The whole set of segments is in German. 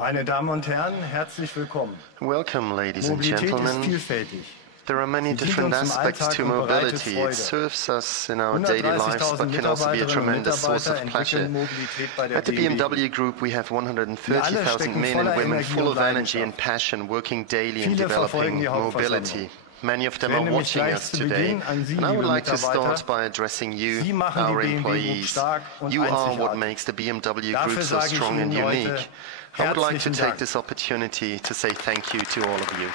Meine Damen und Herren, herzlich willkommen. Welcome, ladies and Mobilität ist gentlemen. vielfältig. There are many different aspects to mobility. It serves us in our daily lives, but can also be a tremendous source of pleasure. At the BMW Group, we have 130,000 men and women full of energy and passion, working daily in developing mobility. Many of them are watching us today, and I would like to start by addressing you, our employees. You are what makes the BMW Group so strong and unique. I would like to take this opportunity to say thank you to all of you.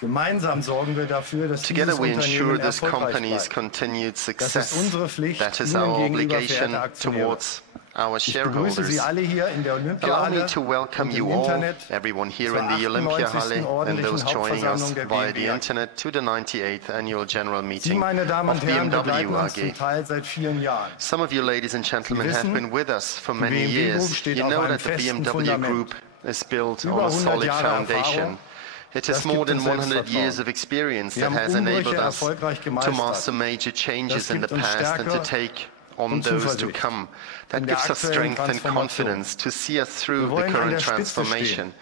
Gemeinsam sorgen wir dafür, dass Together dieses we ensure Unternehmen this erfolgreich company's bleibt. continued Das ist success. unsere Pflicht That is Ihnen our gegenüber, obligation verehrte Aktionäre. towards our Ich begrüße Sie shareholders. alle hier in der Allow me Olympiahalle to welcome und you im all, Internet everyone here zur in the Olympiahalle 98. and those ordentlichen joining us Hauptversammlung der via the BMW AG. Internet to the 98th Annual General Sie, Meeting meine Damen of und Herren, begleiten BMW uns zum AG. Teil seit vielen Jahren. Some of you, ladies and gentlemen, have been with us for many BMW Group years. steht You auf know einem that the festen BMW Fundament. Group is built Über on a 100 solid Jahre foundation. Erfahrung. It Das is more gibt than uns 100 Selbstvertrauen. years of experience Wir that haben has enabled Umbrüche us erfolgreich to gemeistert. master major changes Das in the gibt uns past and to Stärke take on und those to Zuversicht come. That in der gives us aktuellen strength and Transformation. confidence to see us through Wir the wollen an current der Spitze transformation.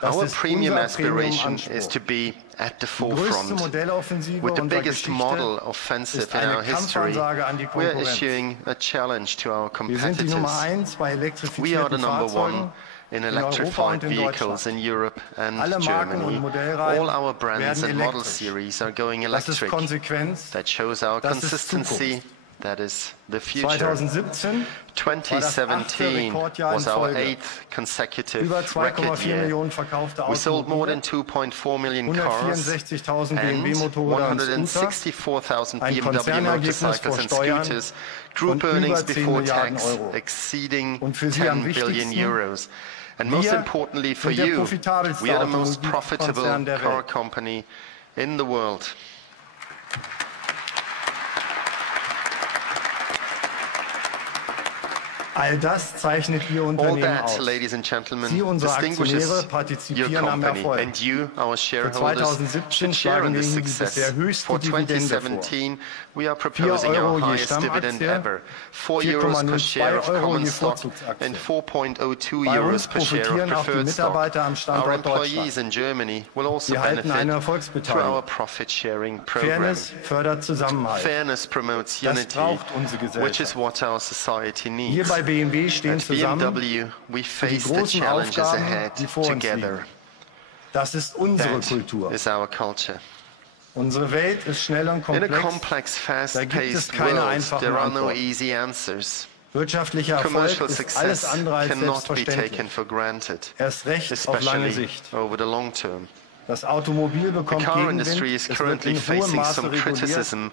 Das Our ist premium unser aspiration Premium-Anspruch. is to be at the Die größte forefront. Modelloffensive With the unserer biggest Geschichte model offensive ist in eine our history, Kampfansage an die we are Konkurrenz. issuing a challenge to our Wir sind die Nummer competitors. 1 bei We are the elektrifizierten number one Fahrzeugen in in Europa electrified und in vehicles Deutschland. in Europe and Alle Marken und Germany. Modellreihen All our brands werden and model elektrisch. series are going Das ist electric. Konsequenz. That shows our Das ist consistency. That is the future. 2017 war das 8. 2017 Rekordjahr in was our Folge. 8th consecutive Über record 2,4 year. Millionen verkaufte We sold more than Automobile, 2.4 million cars 164.000 and BMW-Motorräder und Scooter, 164,000 ein BMW Konzernergebnis motorcycles vor and Steuern scooters, von group über earnings 10 before Milliarden tax Euro. exceeding Und für Sie am 10 billion wichtigsten, euros. And most wir importantly for sind der you, profitabelste we are the most Automobilkonzern profitable der car Welt. company in the world. All das zeichnet Ihr All Unternehmen that, aus. ladies and gentlemen, Sie, unsere distinguishes Aktionäre, your partizipieren am company, Erfolg. and you, our Für shareholders, 2017 should share in schlagen wir this Ihnen die success. bisher höchste For Dividende vor. 2017, we are proposing €4 our je highest dividend Stammaktie, ever, 4 euros per share of 4,02 common je stock Vorzugsaktie. and 4.02 Bei euros uns per share of profitieren auch die preferred stock. Mitarbeiter am Our Standort employees Deutschland. in Germany will also Sie halten eine benefit through our Erfolgsbeteiligung. profit-sharing program. Fairness fördert Zusammenhalt. Fairness promotes Das unity, braucht unsere which is Gesellschaft. what our society Wir needs. bei BMW stehen At zusammen BMW, we für die face the großen challenges Aufgaben, ahead die vor uns together. liegen. Das ist unsere That Kultur. is our culture. Unsere Welt ist schnell und In a komplex. complex, Da gibt es fast-paced keine world, einfachen there are no Antworten. easy answers. Wirtschaftlicher Erfolg Commercial ist alles success andere als cannot be selbstverständlich. taken for granted, Erst recht auf lange especially Sicht. over the long term. Das Automobil The bekommt car Gegenwind. industry is Es wird currently in hohem facing Maße some reguliert. criticism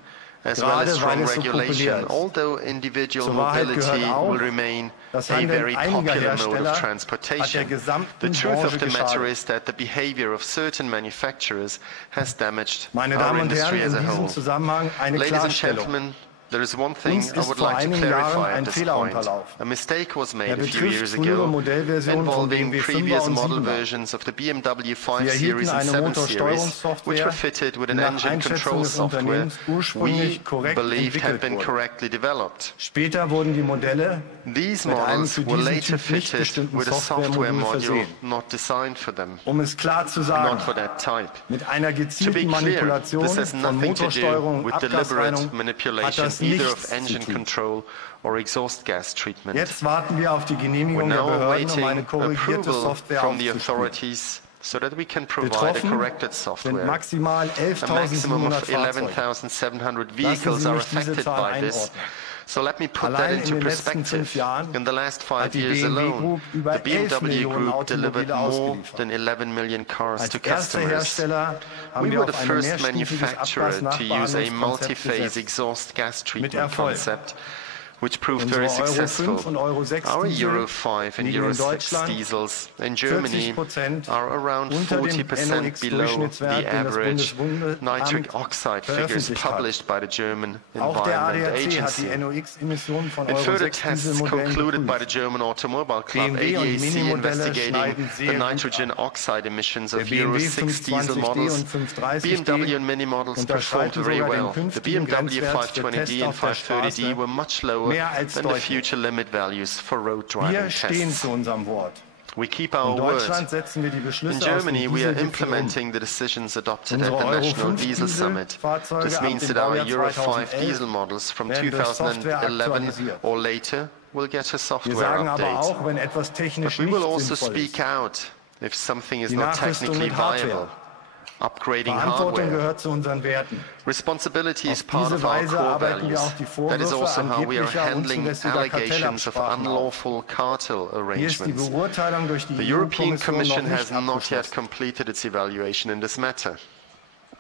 as well gerade as weil strong es so populär regulation, ist. although individual Zur Wahrheit mobility gehört auch, will remain das a Handeln very einiger popular mode Hersteller of hat der transportation. gesamten The truth of Branche the matter geschadet. is that the behavior of certain manufacturers has damaged Meine our Damen und Herren, industry as in a diesem whole. Zusammenhang eine Ladies and Klarstellung. gentlemen, there is one thing Uns I ist would vor like to einigen clarify Jahren at ein this Fehler point. unterlaufen. A mistake was made Er a few betrifft years frühere ago Modellversionen von involving BMW 5er previous und model 7er. versions of the BMW 5 Sie Series erhielten and eine 7 Series, Motorsteuerungssoftware, which were fitted with die an nach engine Einschätzung control des software Unternehmens we ursprünglich korrekt believed had entwickelt been wurde. correctly developed. Später wurden die Modelle These mit einem models für were diesen later Typ nicht fitted bestimmten with a software Softwaremodul module versehen. not designed for them, Um es klar zu sagen, not for that type. mit einer To be gezielten clear, Manipulation this has von nothing to do Motorsteuerung und with deliberate Abgasreinigung hat manipulation das either nichts of zu engine tun. control or exhaust gas treatment. Jetzt warten wir auf die We're Genehmigung der now Behörden, um awaiting eine korrigierte approval Software from the aufzuspielen. authorities so that we can provide a Betroffen corrected sind software. maximal A maximum 11.700 of Fahrzeuge. 11,700 Lassen vehicles Sie are mich diese affected Zahl by this. einordnen. So let me put that Allein in into den letzten 5 perspective. Jahren In the last 5 hat die years BMW alone, Group über the 11 BMW Millionen Group delivered Automobile more ausgeliefert. than 11 million cars Als to erster customers. Hersteller haben We wir were the auf ein first mehrstufiges manufacturer to use a Abgasnachbehandlungskonzept multi-phase gesetzt. exhaust gas treatment Erfolg. concept, which proved Unsere very Euro successful. 5 und Euro 6 Our Diesel Euro 5 and liegen Euro in 6 Deutschland diesels in Germany 40% are around unter dem 40% below NOx-Durchschnittswert, the den das average Bundesamt nitric oxide figures veröffentlicht hat. published by the German Auch der Environment ADAC hat die Agency. NOx-Emissionen von In Euro further 6 tests Dieselmodellen concluded by the geprüft. German Automobile Club, BMW und ADAC, Minimodelle investigating schneiden the sehr gut nitrogen ab. oxide emissions Der of Euro BMW 6 diesel 520D models, und 530D BMW and Mini models performed unterschreiten very sogar den well. The künftigen BMW Grenzwert für 520D Tests and auf der 530D Straße were much lower lower than the future limit values for road driving Wir stehen tests. zu unserem Wort. We keep our In word. Deutschland setzen wir die In Beschlüsse aus dem Germany, we are Dieselgipfel implementing the decisions adopted at Unsere the Euro National 5 Diesel Summit. Dieselfahrzeuge This ab means dem that our Baujahr Euro 5 2011 diesel models from werden durch Software 2011 aktualisiert. or later will get a Wir software sagen aber update. auch, wenn etwas technisch But we nicht will also sinnvoll ist. speak out if something is Die not Nachrüstung technically mit Hardware. viable. Upgrading Verantwortung hardware. gehört zu unseren Werten. Responsibility is Auf part diese of our Weise core arbeiten wir values. auch die That is Vorwürfe also how we are angeblicher handling unzulässiger allegations of Kartellabsprachen auf. unlawful cartel Hier ist die arrangements. Beurteilung durch die The European EU-Kommission noch Commission nicht has not yet abgeschlossen. completed its evaluation in this matter.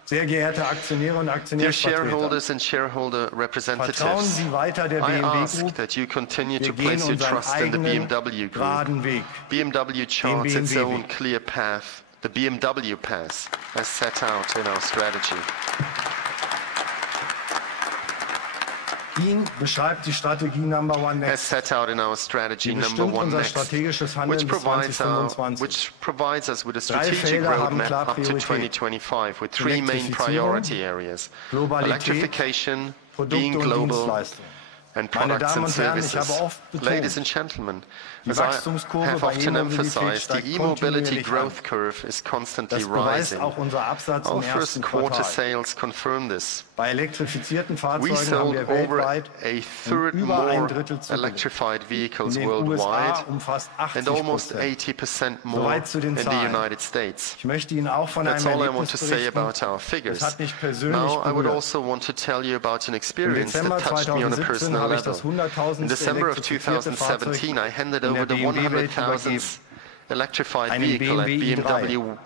Sehr geehrte Aktionäre und Dear Aktionärsvertreter, shareholders and shareholder vertrauen representatives, Sie weiter der I BMW ask Group. that you continue Wir to gehen place your unseren trust in the eigenen BMW Group. geraden Weg. BMW charts its BMW own Weg. clear path, the BMW path, as set out in our strategy. Ihn beschreibt die Strategie Number One As Next, set out in our strategy die number bestimmt one unser next, strategisches Handeln bis 2025. which provides us with a Drei strategic Felder haben roadmap klar up to Priorität. 2025 with three main Elektrifizierung, priority areas: Globalität, electrification, being Produkte und global, Dienstleistungen. and Meine products Damen and und Herren, ich services. habe oft betont, Ladies and gentlemen, die as I Wachstumskurve have bei often E-Mobilität emphasized, steigt the e-mobility kontinuierlich an. growth curve is constantly Das beweist rising. auch unser Absatz Our im first ersten quarter Quartal. sales confirm this. Bei elektrifizierten We Fahrzeugen haben sold wir over weltweit a um third über ein more Drittel zugelegt. electrified vehicles In den USA worldwide um fast and almost 80%. 80% more Soweit zu den in the Zahlen. United States. Ich möchte Ihnen auch von einem That's all I want Erlebnis to say berichten. about our figures. Das hat mich persönlich Now, I would berührt. also want to tell you about an Im experience that Dezember touched me on a 2017 personal habe ich level. das In 100.000. December of elektrifizierte Fahrzeug 2017, I handed in over der the BMW-Welt 100,000th electrified Einen vehicle at BMW i3. BMW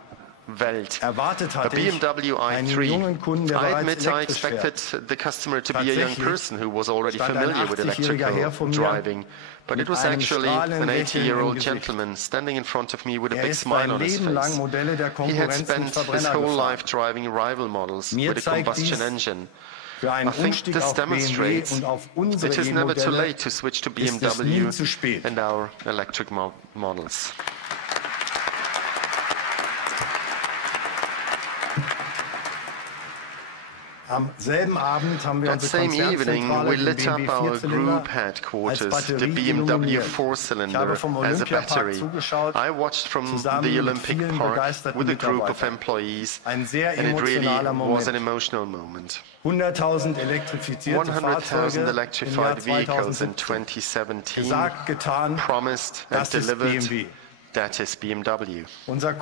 Welt. Erwartet A hatte ich BMW einen i3. jungen Kunden, der I bereits admit I elektrisch fährt. expected the customer to be a young Tatsächlich person who was already stand ein familiar with 80-jähriger Herr vor electrical mir driving. But mit it was einem actually strahlenden an Lächeln im 80-year-old Gesicht. gentleman standing in front of me with a Er big ist smile sein on his Leben lang face. Modelle der He had Konkurrenz mit spent his Verbrenner whole gefahren. life driving rival models Mir with a zeigt combustion dies engine. Für einen I think Umstieg this auf BMW demonstrates und auf unsere it is never too E-Modelle late to switch to ist es nie BMW zu spät. and our electric models. Am selben Abend haben wir That unsere same evening, Konzernzentrale, we den lit up BMW our Vierzylinder, group headquarters, als the Batterie BMW illuminiert. Ich habe four-cylinder vom as a Olympiapark battery. zugeschaut, I watched from zusammen the mit Olympic vielen Park begeisterten with a group of Mitarbeitern. employees, Ein sehr and it really emotionaler was an Moment. emotional moment. 100.000 elektrifizierte 100,000 Fahrzeuge im Jahr electrified vehicles in 2017. 2017, Gesagt, getan, promised and das ist delivered. BMW. That is BMW. Unser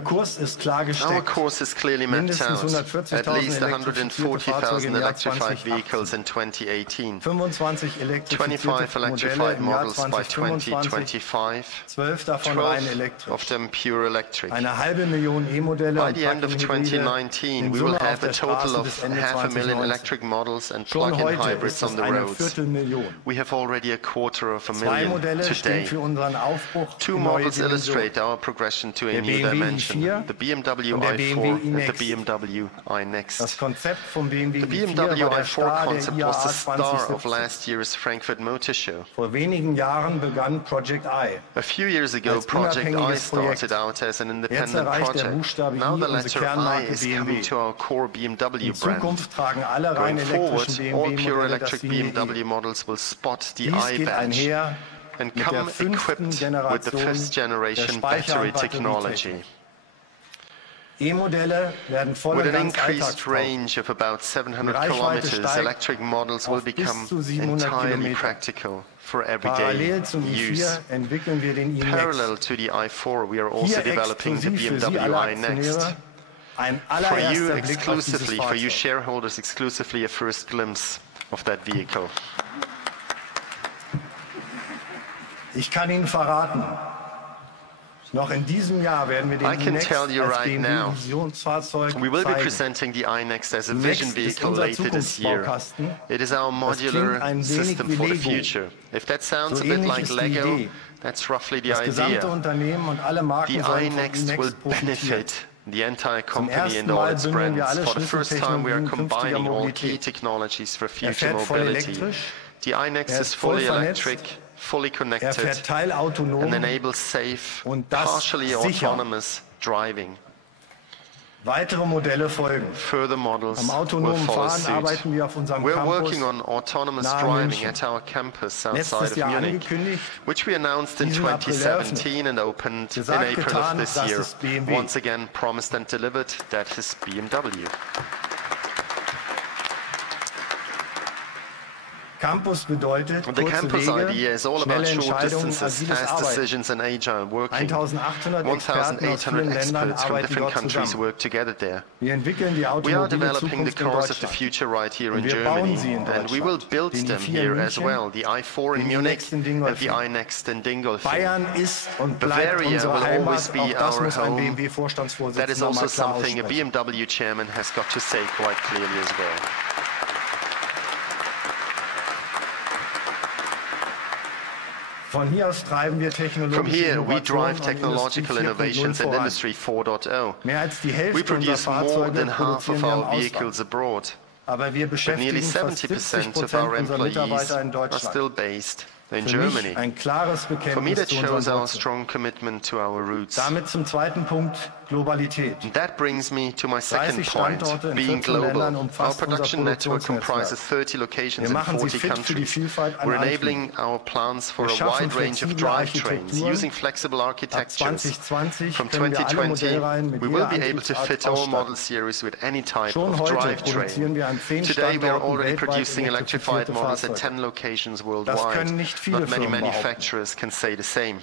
Kurs ist klar Our gesteckt. course is clearly mapped Mindestens out. 140.000 At least elektrifizierte Fahrzeuge 140,000 im Jahr electrified 2018. vehicles in 2018. 25 elektrifizierte 25 Modelle electrified im Jahr models by 2025, 2025. 12 davon rein 12 of elektrisch. them pure electric. Eine halbe Million E-Modelle By und the end of Plug-in-Hybride 2019, in we Summe will auf have a der total Straße of bis Ende 500,000 2019. electric models and Schon plug-in heute hybrids ist on es the eine roads. Viertelmillion. We have already a quarter of a Zwei million Modelle stehen today. für unseren Aufbruch Two in neue models Dimensionen. illustrate our progression to a Der new BMW dimension. i4 The BMW und der i4 BMW and the iNext. BMW iNext. Das Konzept vom BMW The i4 BMW war der i4 Star der concept IAA was the star of 2017. last year's Frankfurt Motor Show. Vor wenigen Jahren begann Project I. A few years ago, Als Project I unabhängiges Projekt. started out as an Jetzt independent erreicht der project. Buchstabe Now I the unsere letter I Kernmarke is BMW. coming to our core BMW In brand. Zukunft tragen alle rein Going forward, elektrischen all pure BMW-Modelle das electric Signal BMW E. models will spot the Dies I geht badge einher and mit come der fünften equipped with the Generation fifth der generation Speicher- battery und technology. Batterietechnik. E-Modelle werden voll With und an ganz increased alltagstauglich. range of about 700 Die Reichweite kilometers, steigt electric models will auf bis become zu 700 entirely Kilometer. practical for everyday Parallel zum use. i4 entwickeln wir den iNext. Parallel to the i4, we are also Hier developing the exklusiv für Sie BMW alle iNext. Aktionäre ein For you allererster Blick auf dieses exclusively, for you Fahrzeug. shareholders exclusively, a first glimpse of that vehicle. Ich kann Ihnen verraten, noch in diesem Jahr werden wir den I can iNext tell you als right BMW now, Visionsfahrzeug We will be zeigen. presenting the iNext as a iNext vision ist vehicle unser later this year. Zukunftsbaukasten. It is our klingt modular ein wenig system wie for the Lego. future. If that sounds So a bit ähnlich like ist die Lego, Idee. that's roughly the Das gesamte idea. Unternehmen und alle Marken The sollen vom iNext will iNext profitieren. benefit the entire company ersten and all Mal its bündeln wir brands. alle For the first time, we are Schlüsseltechnologien künftiger combining all Mobilität. key technologies for future fährt voll mobility. elektrisch, The iNext er is ist voll fully vernetzt, electric, fully Er connected, fährt teilautonom and enables safe, und das partially sicher. autonomous driving. Weitere Modelle folgen. Further models Am will autonomen follow Fahren suit. arbeiten wir auf unserem We're Campus working on autonomous nahe driving München. at our campus outside Letztes of Jahr Munich, angekündigt, which we announced in diesen April 2017 and opened in Gesagt, April of getan, this das year. ist BMW. Once again, promised and delivered, that is BMW. Campus bedeutet The kurze campus Wege, idea is all about schnelle short Entscheidungen, distances, agiles fast Arbeiten. decisions and agile working. 1800 Experten aus 1,800 vielen Ländern experts from arbeiten different dort countries zusammen. work together there. Wir entwickeln die We are automobile developing the Zukunft in cars of the Deutschland. future right here in Und wir bauen sie Germany, in and we will build Deutschland. them Den i4 in here as München, well, the I4 in den Munich i6 in and the Dingolfing. iNext in Dingolfing. Bayern ist und bleibt Bavaria unsere will Heimat. always be Auch das our muss ein home. That is BMW-Vorstandsvorsitzender also mal klar something a aussprechen. BMW chairman has got to say quite clearly as well. Von hier aus treiben wir From technologische here, we Innovationen drive und technological Industrie 4.0 innovations and voran. Industry 4.0. Mehr als die We Hälfte unserer produce more Fahrzeuge than half produzieren of wir im our Ausland. vehicles abroad, Aber wir but nearly beschäftigen fast 70% of 70% our unserer employees Mitarbeiter in are still Deutschland. based in Für mich Germany. ein klares For me, Bekenntnis that zu shows unseren our Wurzeln. strong commitment to our roots. Damit zum zweiten Punkt, Globalität. And that brings me to my second 30 point, Standorte in being 14 global. Ländern Our umfasst unser production network comprises Produktionsnetzwerk. 30 locations Wir in machen sie 40 fit für die countries. Vielfalt an We're Antrieben. enabling our plants for Wir a schaffen wide range of flexible drivetrains Architekturen. using flexible Ab architectures. 2020 From können wir alle 2020, Modellreihen mit we will jeder be able to Antriebsart fit all model ausstatten. series with any type Schon of heute produzieren drivetrain. wir an 10 Today, we are Standorten already weltweit producing electrified elektrifizierte models at Fahrzeuge. 10 locations Das worldwide. können nicht viele Not many Firmen behaupten. manufacturers can say the same.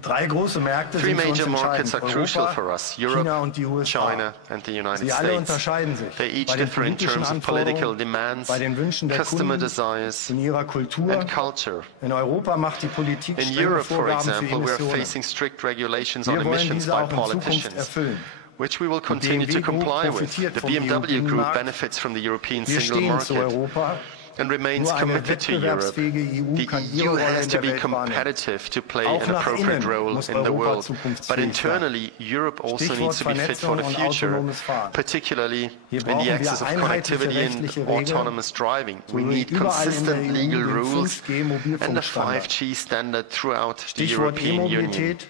Drei große Märkte Three sind für uns major markets entscheidend. are crucial Europa, for us: China Europe, und die USA. China, and the United Sie alle States. unterscheiden sich They each bei den differ in politischen terms of political Anforderungen, demands, bei den Wünschen der customer Kunden, desires, in ihrer Kultur. and culture. In Europa macht die Politik In strenge Europe, for Vorgaben für example, we are Emissionen. facing strict regulations on Wir wollen emissions diese by auch in Zukunft politicians, erfüllen. which we will continue to BMW Group comply with. profitiert The vom BMW Group EU-Binnenmarkt. benefits from the European Wir single stehen zu market Europa. and remains Nur eine committed to Europe. wettbewerbsfähige EU The kann ihre EU Rolle has in to der be Welt wahrnehmen. competitive to play Auch an nach appropriate innen role muss in the Europa world. But zukunftsfähig internally, Europe also Stichwort needs to be fit for the Vernetzung und future, autonomes Fahren. particularly Hier in brauchen the wir axis of einheitliche connectivity rechtliche and Regeln, autonomous driving. We sowie need überall in der consistent EU legal den rules 5G and a Mobilfunkstandard. 5G standard throughout the Stichwort European Union. E-Mobilität.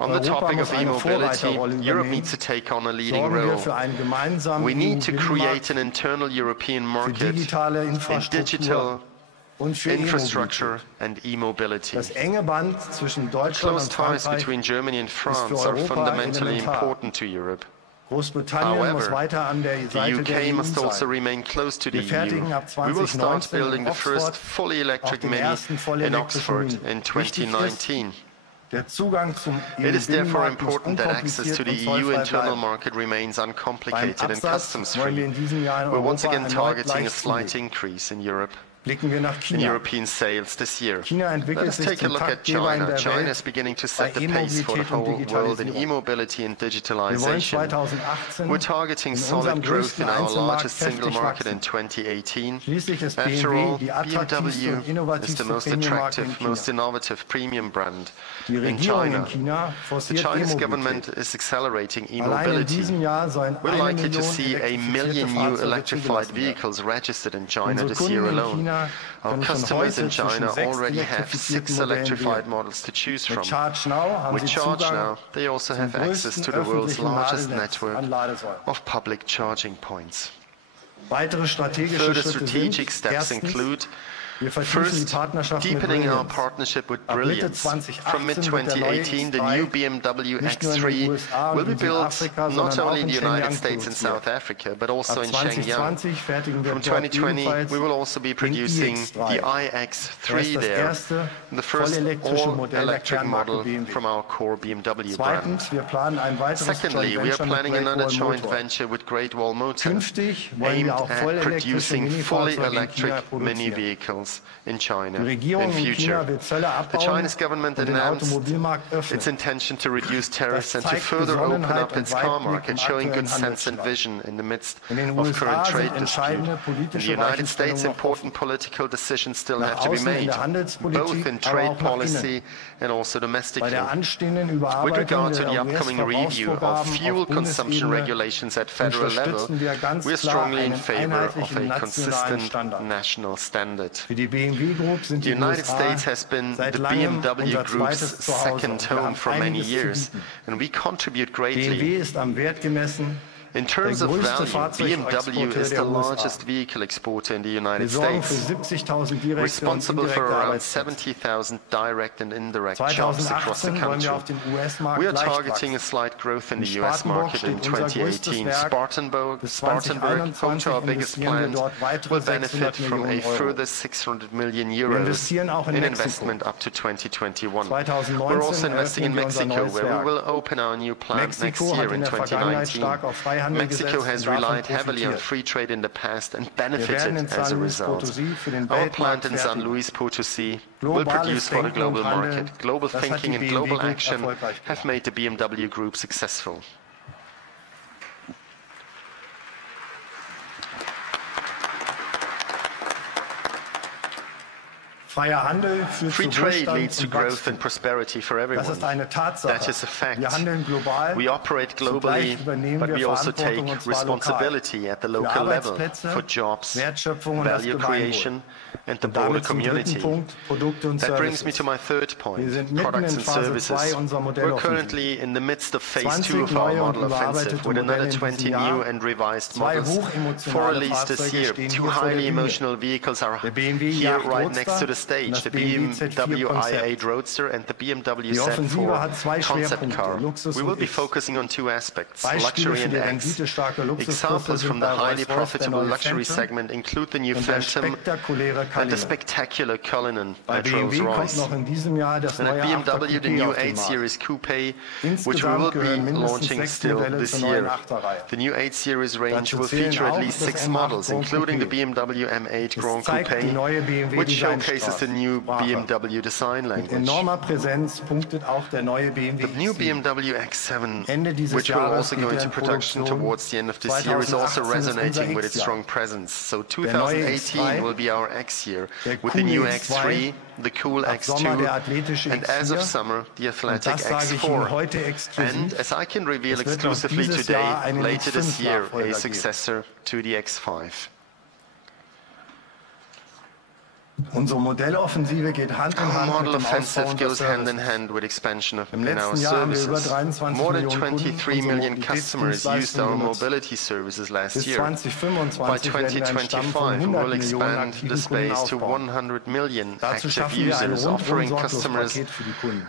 On the Europa topic muss of eine e-mobility, Vorreiterrolle Europe übernehmen. needs to take on a leading Sorgen wir role. für einen gemeinsamen We need to create EU-Binnenmarkt an internal European für market digitale in Infrastruktur digital und für infrastructure E-Mobilität. and e-mobility. Das enge Band zwischen Deutschland Close und ties Frankreich. between Germany and France für are Europa fundamentally elementar. important to Europe. Großbritannien muss However, weiter an der The Seite der UK EU must also sein. remain close to the Wir fertigen EU. ab We will start 2019 building in the first Oxford fully auch electric den Mini ersten in vollelektrischen Oxford Mini. in Wichtig ist, 2019. der Zugang zum It is therefore EU-Binnenmarkt muss important that access to unkompliziert the und EU zollfrei internal bleiben. market remains Beim uncomplicated and Absatz customs wollen wir free. in diesem Jahr in We're once Europa again erneut targeting a leicht slight zulegen. increase in Europe. Blicken wir nach In China. European sales this year. China Let entwickelt us sich take a zum look at Taktgeber in China. der China Welt is beginning to set bei the pace for the E-Mobilität und whole world in Digitalisierung. e-mobility and Wir wollen digitalization. 2018 We're targeting in solid unserem growth größten in our Einzelmarkt largest single kräftig market in wachsen. 2018. Schließlich ist After BMW all, die attraktivste BMW und is the innovativste most Premium-Marke attractive, in most China. innovative premium brand Die in Regierung in China. China The forciert Chinese E-Mobilität. government is accelerating Allein in e-mobility. diesem Jahr sollen We're 1 likely to Million see a elektrifizierte million new Fahrzeuge electrified zugelassen werden. vehicles registered in China Unsere this year Kunden in alone. China Our können schon customers in heute zwischen China 6 already have elektrifizierten 6 Modellen electrified wählen. models to choose Mit from. Charge Now haben With Sie Charge Zugang Now, they also zum have access größten to the world's öffentlichen largest Ladenetz network an Ladesäulen. of public charging points. Weitere strategische Further Schritte strategic sind steps erstens, include wir vertiefen die first, Partnerschaft mit deepening our Brilliance. partnership with Ab Mitte Brilliance. 2018 From wird der neue mid-2018, the X3 new BMW nicht nur in den X3 USA will und be in built Südafrika, not sondern auch only in in the United Shenyang States and produziert. South Africa, but also Ab in Shenyang. 2020 fertigen wir From dort 2020, ebenfalls we will also be den producing iX3. the Er iX3 ist das there, erste the first vollelektrische Modell der all-electric Kernmarke model BMW. from our core BMW brand. Zweitens, wir planen ein weiteres Secondly, Joint we are Venture mit planning Great another Wall joint Motor. venture with Great Wall Motor, Künftig wollen aimed wir auch at vollelektrische producing fully Minifahrzeuge in electric China mini produzieren. vehicles in China Die Regierung in in China future. will Zölle The abbauen Chinese government und den announced Automobilmarkt öffnen. its intention to reduce tariffs and to zeigt further open Besonnenheit up its und car Weitblick market, im showing good aktuellen sense and Handelsstreit. vision in the midst In den of USA current sind trade dispute. entscheidende In politische the United States, Weichenstellungen noch important political decisions still Nach have to be außen in made, der Handelspolitik, both in aber trade auch nach policy and also Bei domestically. der anstehenden With Überarbeitung regard to der the upcoming review of US-Verbrauchsvorgaben fuel auf consumption Bundesebene regulations at federal level, unterstützen wir ganz we are klar strongly in einen favor of einheitlichen a nationalen consistent Standard. national standard. Für The United States has been the BMW Group's second home for many years, and we contribute greatly. In terms of value, BMW is the largest vehicle exporter in the United States, responsible for around 70,000 direct and indirect jobs across the country. We are targeting a slight growth in the US market in 2018. Spartanburg, home to our biggest plant, will benefit from a further 600 million euros in investment up to 2021. We're also investing in Mexico, where we will open our new plant next year in 2019. Mexico has relied heavily on free trade in the past and benefited as a result. Our plant in San Luis Potosí will produce for the global market. Global thinking and global action have made the BMW Group successful. Free trade leads to growth and prosperity for everyone. That is a fact. We operate globally, but we also take responsibility at the local level for jobs, value creation, and the broader community. That brings me to my third point, products and services. We're currently in the midst of phase 2 of our model offensive, with another 20 new and revised models. For release this year, 2 highly emotional vehicles are here right next to the stage, the BMW i8 Roadster and the BMW Z4 concept car. We will be focusing on 2 aspects, luxury and X. Examples from the highly profitable luxury segment include the new Phantom and the spectacular Cullinan at Rolls-Royce. And at BMW, the new 8 Series Coupe, which we will be launching still this year. The new 8 Series range will feature at least 6 models, including the BMW M8 Grand Coupe, which showcases the new BMW design language. The new BMW X7, which will also go into production towards the end of this year, is also resonating with its strong presence. So 2018 will be our X year, with the new X3, the cool X2, and as of summer, the athletic X4. And as I can reveal exclusively today, later this year, a successor to the X5. Our model offensive goes hand in hand with expansion in our services. More than 23 million customers used our mobility services last year. By 2025, we will expand the space to 100 million active users, offering customers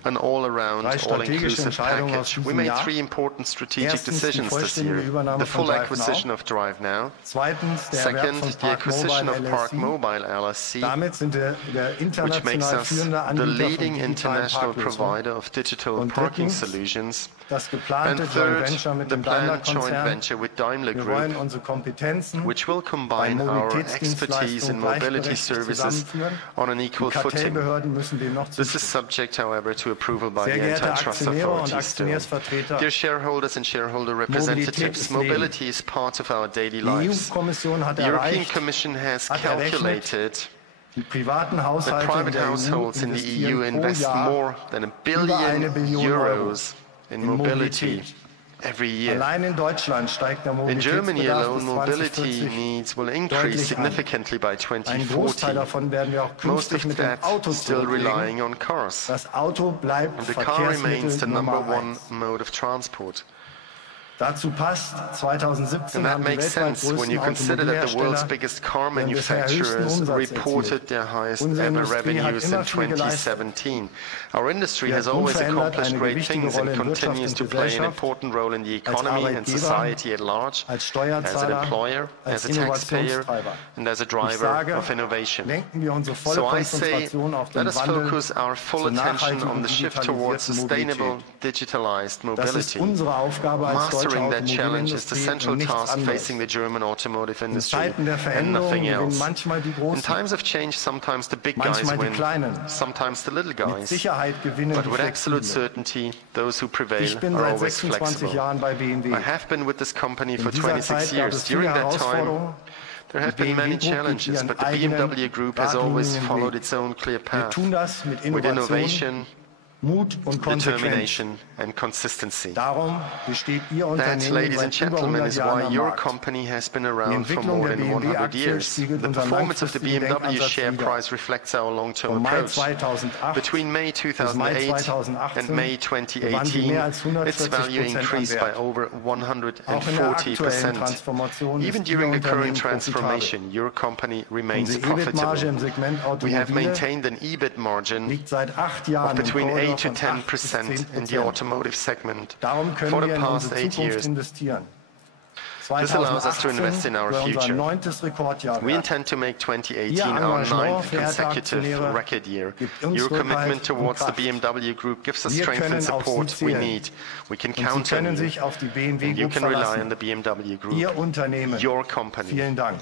an all-around, all-inclusive package. We made 3 important strategic decisions this year. The full acquisition of Drive Now. Second, the acquisition of Park Mobile LLC, which makes us the leading international provider of digital parking solutions. And third, the planned joint venture with Daimler Group, which will combine our expertise in mobility services on an equal footing. This is subject, however, to approval by the antitrust authorities still. Dear shareholders and shareholder representatives, mobility is part of our daily lives. The European Commission has calculated that private households in the EU invest more than €1 billion in mobility every year. In Germany alone, mobility needs will increase significantly by 2040. Most of that still relying on cars. And the car remains the #1 mode of transport. And that makes sense when you consider that the world's biggest car manufacturers reported their highest ever revenues in 2017. Our industry has always accomplished great things and continues to play an important role in the economy and society at large, as an employer, as a taxpayer, and as a driver of innovation. So I say, let us focus our full attention on the shift towards sustainable, digitalized mobility. Mastering that challenge is the central task facing the German automotive industry, and nothing else. In times of change, sometimes the big guys win, sometimes the little guys. But with absolute certainty, those who prevail are always flexible. I have been with this company for 26 years. During that time, there have been many challenges, but the BMW Group has always followed its own clear path, with innovation, Mut und Konsequenz. determination and consistency. Darum besteht Ihr That, Unternehmen ladies and seit über gentlemen, 100 is Jahren why am your Markt. company has been Die around for Entwicklung more der than 100 BMW-Aktie years. spiegelt The unseren performance of the langfristigen BMW Denkansatz share wider. price reflects our long-term Von Mai approach. 2008 Between May bis Mai 2008 and 2018 May gewann sie 2018, mehr als its value 140% an increased by Wert. over Auch in der aktuellen 140%. Transformation Even ist Ihr during the Unternehmen current profitabel. transformation, your company remains Unsere EBIT-Marge im profitable. Segment We have Automobil maintained an EBIT margin liegt seit 8 of Jahren im between Korridor 8 to von 8 bis 10% in the 10%. automotive segment. Darum For können the wir in past unsere 8 Zukunft years, investieren. this allows us to 2018 invest in our war unser future. 9. Rekordjahr We wert. intend to make 2018 Ihr our Engagement, 9th verehrte consecutive Aktionäre, record year. gibt uns Your commitment Rückhalt und towards the Kraft. BMW Group gives us Wir strength and können auf Sie support we zählen. need. We can Und Sie count on können you. sich auf die BMW And you Group can rely on verlassen. the BMW Group, Ihr Unternehmen. your company. Vielen Dank.